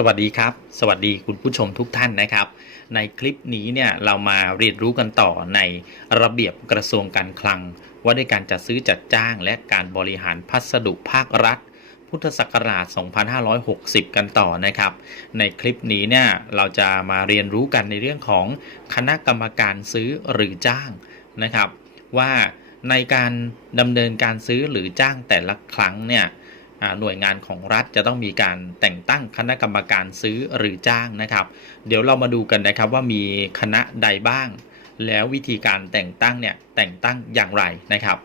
สวัสดีครับ สวัสดีคุณผู้ชมทุกท่านนะครับ ในคลิปนี้เนี่ยเรามาเรียนรู้กันต่อในระเบียบกระทรวงการคลัง ว่าด้วยการจัดซื้อจัดจ้างและการบริหารพัสดุภาครัฐ พุทธศักราช 2560 กันต่อนะครับ ในคลิปนี้เนี่ยเราจะมาเรียนรู้กันในเรื่องของคณะกรรมการซื้อหรือจ้างนะครับ ว่าในการดำเนินการซื้อหรือจ้างแต่ละครั้งเนี่ย หน่วยงานของรัฐจะต้องมีการแต่งตั้งคณะกรรมการซื้อหรือจ้างนะครับ เดี๋ยวเรามาดูกันนะครับว่ามีคณะใดบ้าง แล้ววิธีการแต่งตั้งเนี่ยแต่งตั้งอย่างไรนะครับ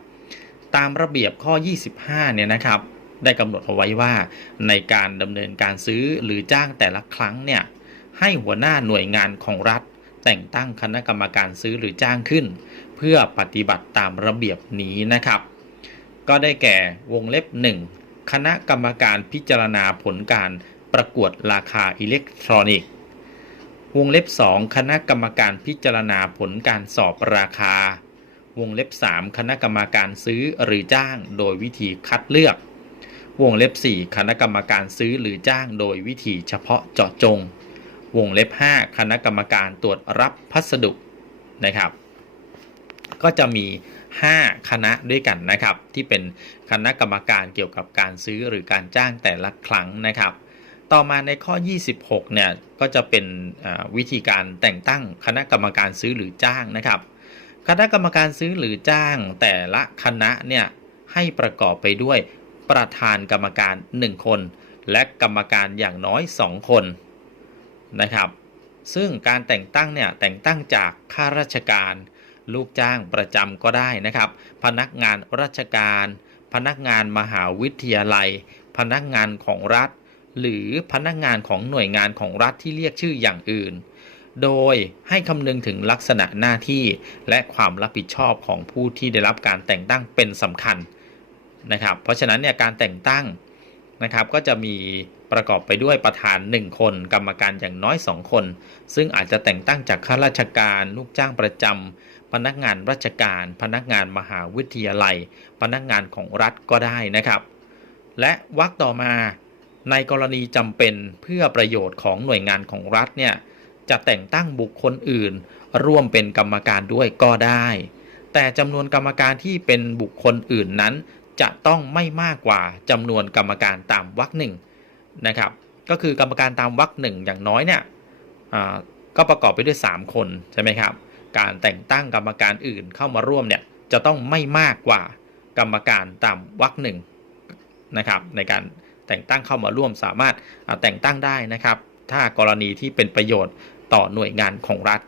ตามระเบียบข้อ 25 เนี่ยนะครับได้กำหนดเอาไว้ว่า ในการดำเนินการซื้อหรือจ้างแต่ละครั้งเนี่ยให้หัวหน้าหน่วยงานของรัฐ แต่งตั้งคณะกรรมการซื้อหรือจ้างขึ้น เพื่อปฏิบัติตามระเบียบนี้นะครับ ก็ได้แก่วงเล็บ 1 คณะกรรมการพิจารณาผลการประกวดราคาอิเล็กทรอนิกส์ วงเล็บ 2 คณะกรรมการพิจารณาผลการสอบราคา วงเล็บ 3 คณะกรรมการซื้อหรือจ้างโดยวิธีคัดเลือก วงเล็บ 4 คณะกรรมการซื้อหรือจ้างโดยวิธีเฉพาะเจาะจง วงเล็บ 5 คณะกรรมการตรวจรับพัสดุนะครับ ก็จะมี 5 คณะด้วยกันนะครับ ที่เป็นคณะกรรมการเกี่ยวกับการซื้อหรือการจ้างแต่ละครั้งนะครับ ต่อมาในข้อ 26 เนี่ยก็จะเป็นวิธีการแต่งตั้งคณะกรรมการซื้อหรือจ้างนะครับ คณะกรรมการซื้อหรือจ้างแต่ละคณะเนี่ยให้ประกอบไปด้วยประธานกรรมการ 1 คน และกรรมการอย่างน้อย 2 คนนะครับ ซึ่งการแต่งตั้งเนี่ยแต่งตั้งจากข้าราชการ ลูกจ้างประจำก็ได้นะครับ พนักงานราชการ พนักงานมหาวิทยาลัย พนักงานของรัฐ หรือพนักงานของหน่วยงานของรัฐที่เรียกชื่ออย่างอื่น โดยให้คำนึงถึงลักษณะหน้าที่และความรับผิดชอบของผู้ที่ได้รับการแต่งตั้งเป็นสำคัญนะครับ เพราะฉะนั้นเนี่ยการแต่งตั้ง นะครับก็จะมีประกอบไปด้วยประธาน 1 คน กรรมการอย่างน้อย 2 คน ซึ่งอาจจะแต่งตั้งจากข้าราชการ ลูกจ้างประจำพนักงานราชการ พนักงานมหาวิทยาลัย พนักงานของรัฐก็ได้นะครับ และวรรคต่อมาในกรณีจำเป็นเพื่อประโยชน์ของหน่วยงานของรัฐเนี่ยจะแต่งตั้งบุคคลอื่น ร่วมเป็นกรรมการด้วยก็ได้ แต่จำนวนกรรมการที่เป็นบุคคลอื่นนั้น จะต้องไม่มากกว่าจำนวนกรรมการตามวรรคหนึ่งนะครับ ก็คือกรรมการตามวรรคหนึ่งอย่างน้อยเนี่ยก็ประกอบไปด้วย 3 คนใช่ไหมครับ การแต่งตั้งกรรมการอื่นเข้ามาร่วมเนี่ยจะต้องไม่มากกว่ากรรมการตามวรรคหนึ่งนะครับในการแต่งตั้งเข้ามาร่วมสามารถแต่งตั้งได้นะครับ ถ้ากรณีที่เป็นประโยชน์ต่อหน่วยงานของรัฐ